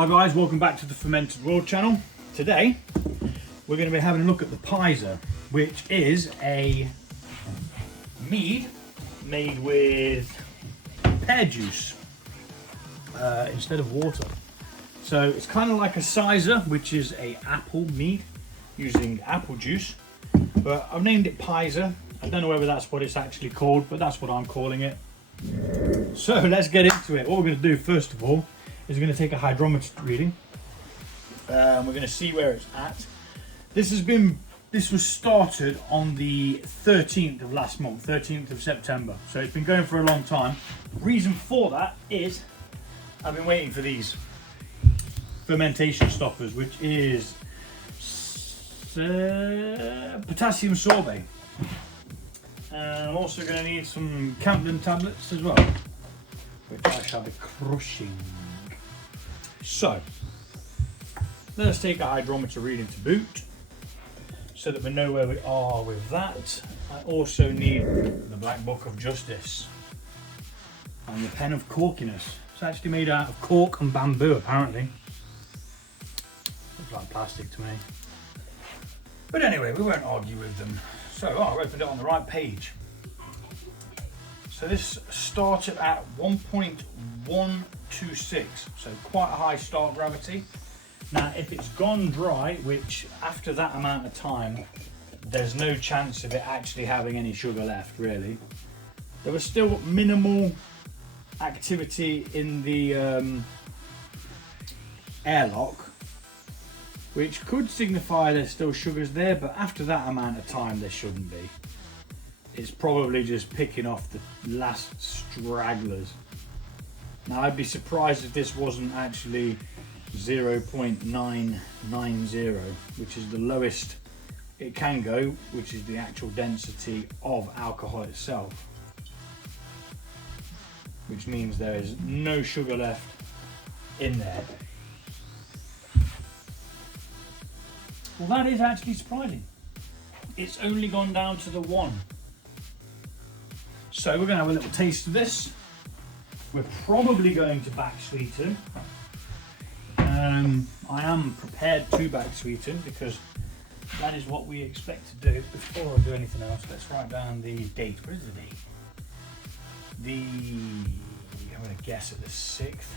Hi guys, welcome back to the Fermented World channel. Today we're going to be having a look at the Pyser, which is a mead made with pear juice instead of water. So it's kind of like a cider, which is a apple mead using apple juice, but I've named it Pyser. I don't know whether that's what it's actually called, but that's what I'm calling it. So let's get into it. What we're going to do first of all is we're going to take a hydrometer reading. We're going to see where it's at. This was started on the 13th of last month, 13th of September. So it's been going for a long time. Reason for that is I've been waiting for these fermentation stoppers, which is potassium sorbate. And I'm also going to need some Camden tablets as well, which I shall be crushing. So, let's take a hydrometer reading to boot, so that we know where we are with that. I also need the Black Book of Justice and the Pen of Corkiness. It's actually made out of cork and bamboo, apparently. Looks like plastic to me. But anyway, we won't argue with them. So, I opened it on the right page. So this started at 1.126, so quite a high start gravity. Now, if it's gone dry, which after that amount of time, there's no chance of it actually having any sugar left, really. There was still minimal activity in the airlock, which could signify there's still sugars there, but after that amount of time there shouldn't be. It's probably just picking off the last stragglers. Now I'd be surprised if this wasn't actually 0.990, which is the lowest it can go, which is the actual density of alcohol itself, which means there is no sugar left in there. Well, that is actually surprising. It's only gone down to the 1. So we're going to have a little taste of this. We're probably going to back sweeten. I am prepared to back sweeten because that is what we expect to do. Before I do anything else, let's write down the date. What is the date? I'm going to guess at the 6th.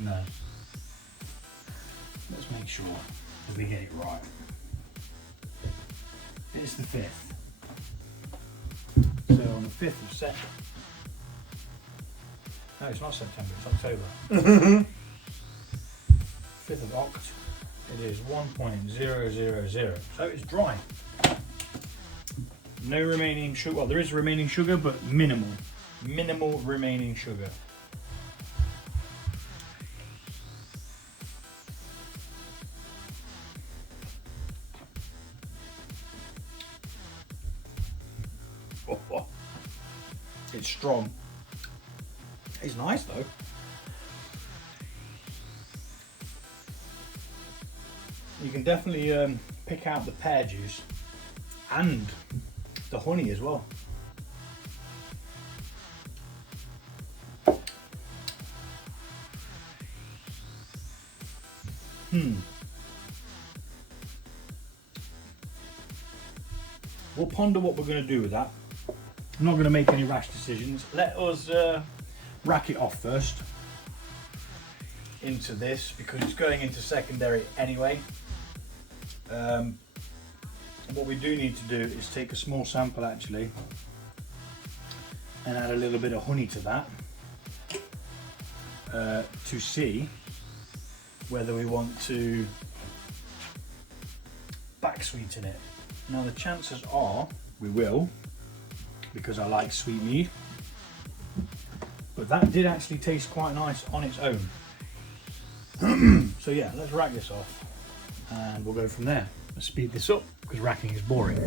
No. Let's make sure that we get it right. It's the 5th. So on the 5th of September. No, it's not September, it's October. 5th of Oct. It is 1.000. So it's dry. No remaining sugar. Well, there is remaining sugar, but minimal. Minimal remaining sugar. It's strong. It's nice though. You can definitely pick out the pear juice and the honey as well. We'll ponder what we're going to do with that. I'm not going to make any rash decisions. Let us rack it off first into this, because it's going into secondary anyway. What we do need to do is take a small sample actually and add a little bit of honey to that to see whether we want to back sweeten it. Now the chances are we will, because I like sweet mead, but that did actually taste quite nice on its own. So yeah, let's rack this off and we'll go from there. Let's speed this up because racking is boring.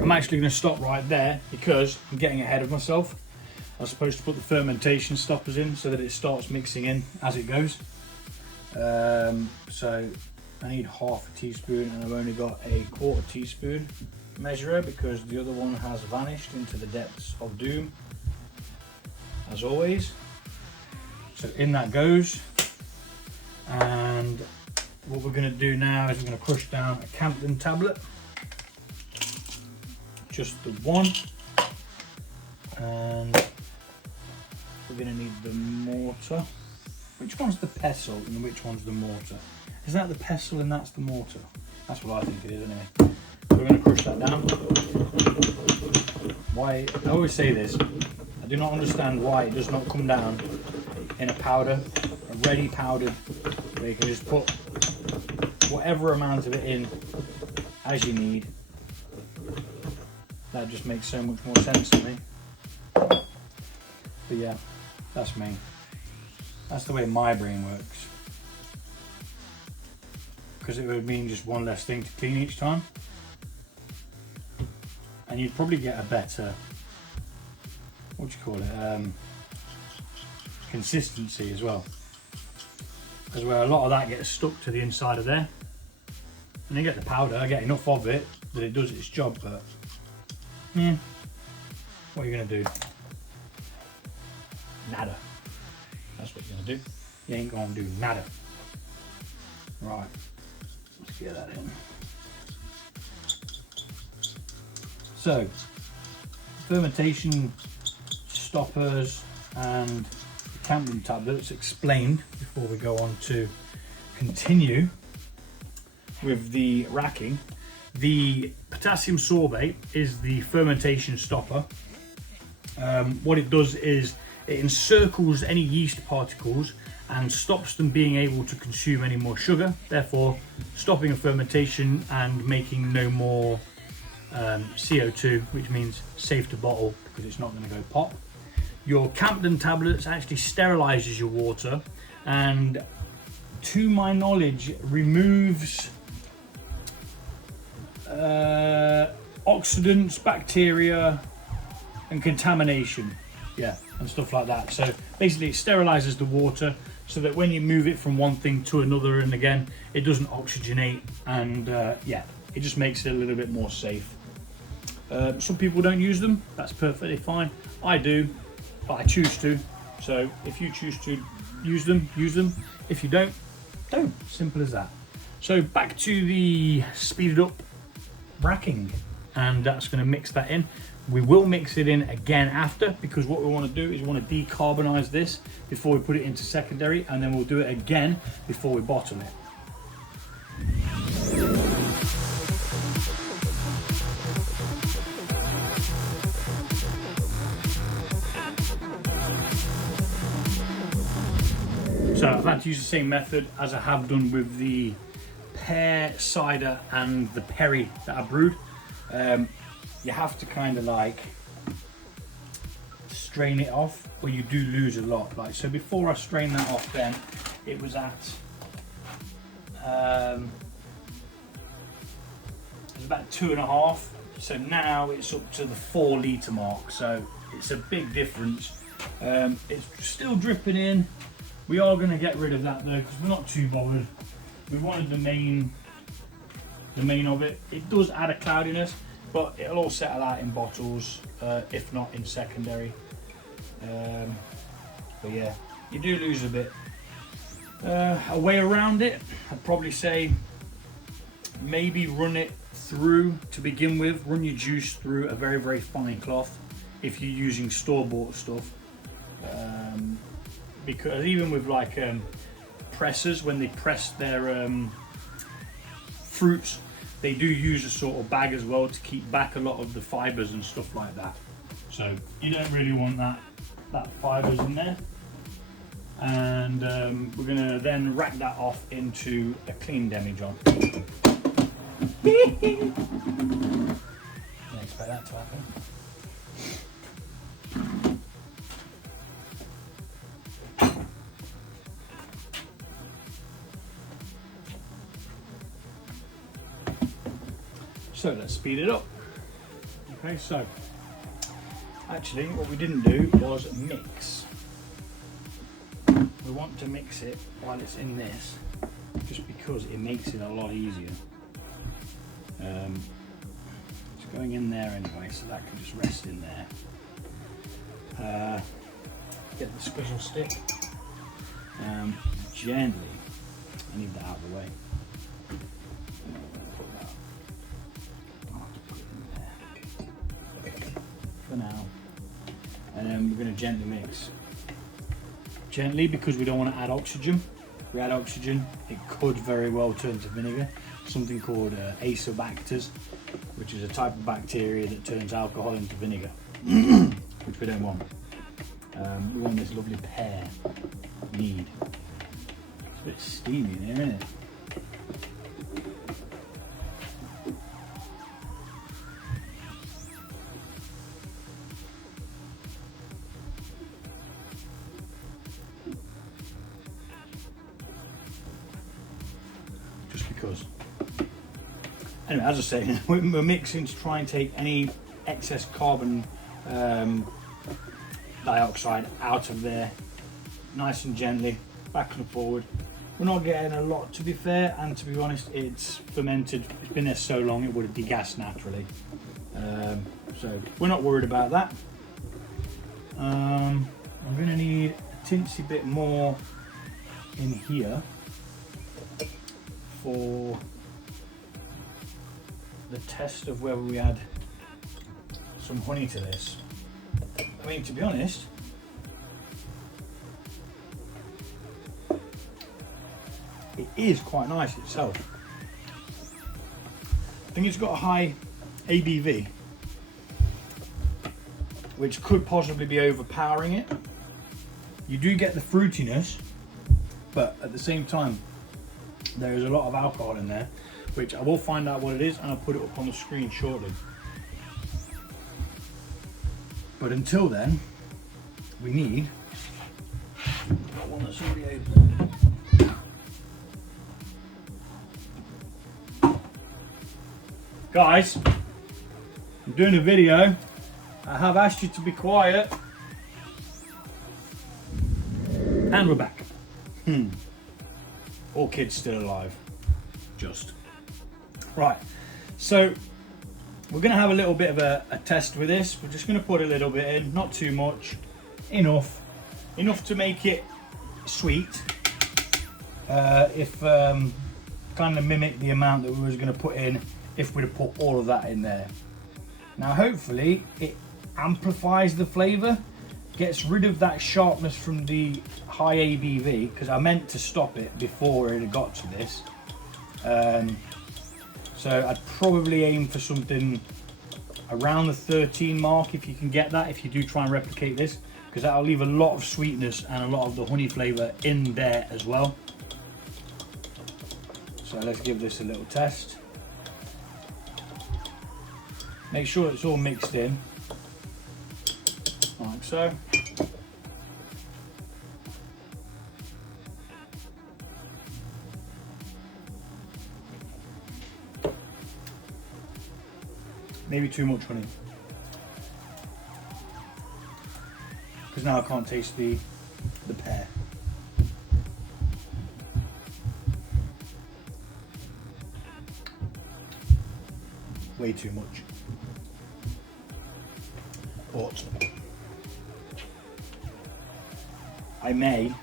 I'm actually going to stop right there because I'm getting ahead of myself. I was supposed to put the fermentation stoppers in so that it starts mixing in as it goes. So I need half a teaspoon and I've only got a quarter teaspoon measurer because the other one has vanished into the depths of doom, as always. So in that goes, and what we're going to do now is we're going to crush down a Campden tablet, just the one, and we're going to need the mortar. Which one's the pestle and which one's the mortar? Is that the pestle and that's the mortar? That's what I think it is anyway. So we're going to crush that down. Why, I always say this, I do not understand why it does not come down in a powder, a ready powdered, where you can just put whatever amount of it in as you need. That just makes so much more sense to me. But yeah, that's me. That's the way my brain works. Because it would mean just one less thing to clean each time. And you'd probably get a better, what do you call it, consistency as well. Because where a lot of that gets stuck to the inside of there. And you get the powder, I get enough of it that it does its job, but yeah, what are you going to do? Nada. That's what you're going to do. You ain't going to do nada. Right, let's get that in. So, fermentation stoppers and Campden tablets explained before we go on to continue with the racking. The potassium sorbate is the fermentation stopper. What it does is it encircles any yeast particles and stops them being able to consume any more sugar, therefore stopping a fermentation and making no more CO2, which means safe to bottle because it's not going to go pop. Your Campden tablets actually sterilizes your water and, to my knowledge, removes oxidants, bacteria and contamination, yeah, and stuff like that. So basically it sterilizes the water so that when you move it from one thing to another and again, it doesn't oxygenate, and yeah, it just makes it a little bit more safe. Some people don't use them, that's perfectly fine. I do, but I choose to. So if you choose to use them, use them. If you don't, don't. Simple as that. So back to the speeded up racking, and that's going to mix that in. We will mix it in again after, because what we want to do is we want to decarbonize this before we put it into secondary, and then we'll do it again before we bottle it. So I've had to use the same method as I have done with the pear cider and the perry that I brewed. You have to kind of like strain it off, or you do lose a lot. Like, so before I strained that off, then it was at it was about 2.5. So now it's up to the 4 litre mark. So it's a big difference. It's still dripping in. We are going to get rid of that though, because we're not too bothered. We wanted the main of it. It does add a cloudiness, but it'll all settle out in bottles, if not in secondary. But yeah, you do lose a bit. A way around it, I'd probably say maybe run it through to begin with. Run your juice through a very, very fine cloth if you're using store-bought stuff. Because even with like pressers, when they press their fruits, they do use a sort of bag as well to keep back a lot of the fibres and stuff like that. So you don't really want that fibres in there. And we're gonna then rack that off into a clean demijohn. Didn't expect that to happen. So let's speed it up. Okay, so actually what we didn't do was mix. We want to mix it while it's in this, just because it makes it a lot easier. It's going in there anyway, so that can just rest in there. Get the squizzle stick. Gently, I need that out of the way. Put that. I'll have to put it in there for now. And then we're going to gently mix. Gently, because we don't want to add oxygen. If we add oxygen, it could very well turn to vinegar. Something called Acetobacters, which is a type of bacteria that turns alcohol into vinegar, which we don't want. We want this lovely pear mead. It's a bit steamy there, isn't it? Just because. Anyway, as I say, we're mixing to try and take any excess carbon dioxide out of there, nice and gently, back and forward. We're not getting a lot, to be fair, and to be honest, it's fermented. It's been there so long it would have degassed naturally. So we're not worried about that. I'm going to need a teensy bit more in here for the test of whether we add some honey to this. I mean, to be honest, it is quite nice itself. I think it's got a high ABV, which could possibly be overpowering it. You do get the fruitiness, but at the same time, there is a lot of alcohol in there, which I will find out what it is and I'll put it up on the screen shortly. But until then, we need one that's already open. Guys, I'm doing a video. I have asked you to be quiet. And we're back. All kids still alive. Just. Right. So we're going to have a little bit of a test with this. We're just going to put a little bit in, not too much. Enough to make it sweet. If kind of mimic the amount that we was going to put in if we'd have put all of that in there. Now hopefully it amplifies the flavour, gets rid of that sharpness from the high ABV, because I meant to stop it before it had got to this. So I'd probably aim for something around the 13 mark if you can get that, if you do try and replicate this, because that'll leave a lot of sweetness and a lot of the honey flavour in there as well. So let's give this a little test. Make sure it's all mixed in, like so. Maybe too much honey, because now I can't taste the pear. Way too much. But I may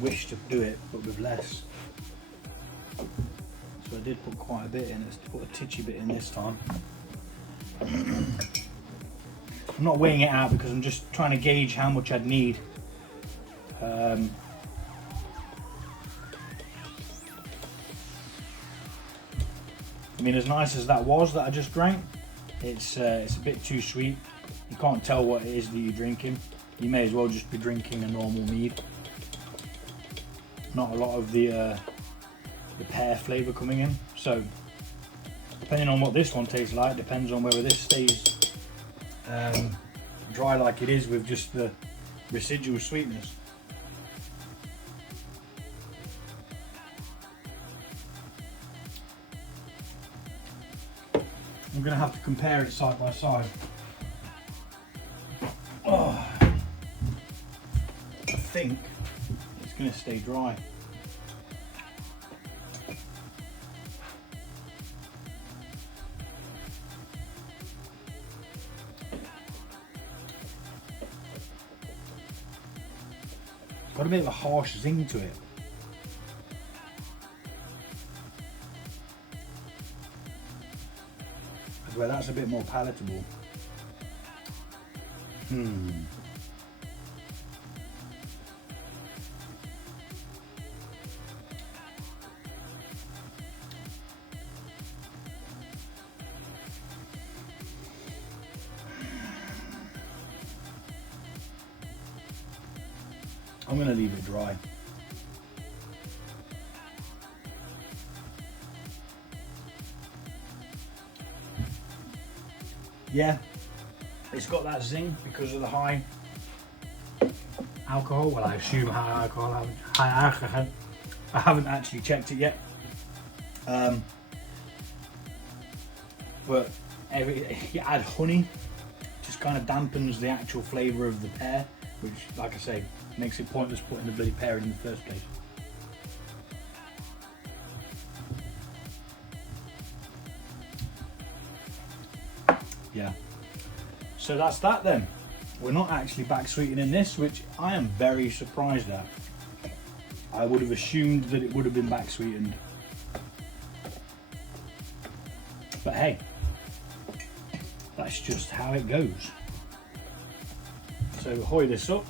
wish to do it, but with less. So I did put quite a bit in. Let's put a titchy bit in this time. I'm not weighing it out because I'm just trying to gauge how much I'd need. I mean, as nice as that was that I just drank, it's a bit too sweet. You can't tell what it is that you're drinking. You may as well just be drinking a normal mead. Not a lot of the pear flavour coming in. So depending on what this one tastes like, depends on whether this stays dry like it is with just the residual sweetness. I'm going to have to compare it side by side. Oh, I think it's going to stay dry. got a bit of a harsh zing to it. Where that's a bit more palatable. I'm going to leave it dry. Yeah, it's got that zing because of the high alcohol. Well, I assume high alcohol. I haven't actually checked it yet. But you add honey, just kind of dampens the actual flavour of the pear, which, like I say, makes it pointless putting the bloody pear in the first place. Yeah, so that's that then. We're not actually back sweetening this, which I am very surprised at. I would have assumed that it would have been back sweetened. But hey, that's just how it goes. So hoy this up,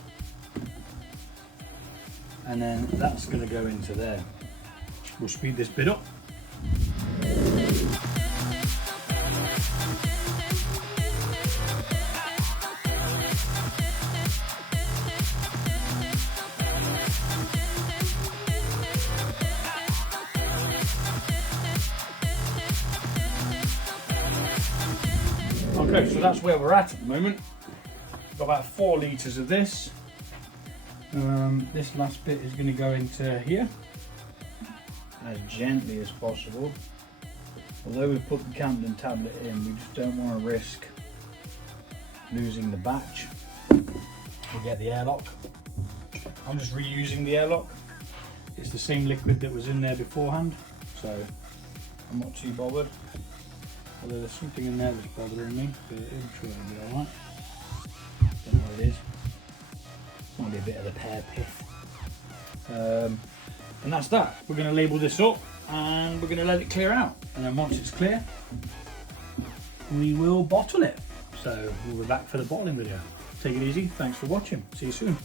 and then that's going to go into there. We'll speed this bit up. Okay, so that's where we're at the moment. Got about 4 litres of this. This last bit is going to go into here as gently as possible. Although we've put the Camden tablet in, we just don't want to risk losing the batch. We'll get the airlock. I'm just reusing the airlock. It's the same liquid that was in there beforehand, so I'm not too bothered. Although there's something in there that's bothering me, but I'm sure it'll be alright. Don't know what it is. Might be a bit of the pear pith. And that's that. We're going to label this up and we're going to let it clear out. And then once it's clear, we will bottle it. So we'll be back for the bottling video. Take it easy. Thanks for watching. See you soon.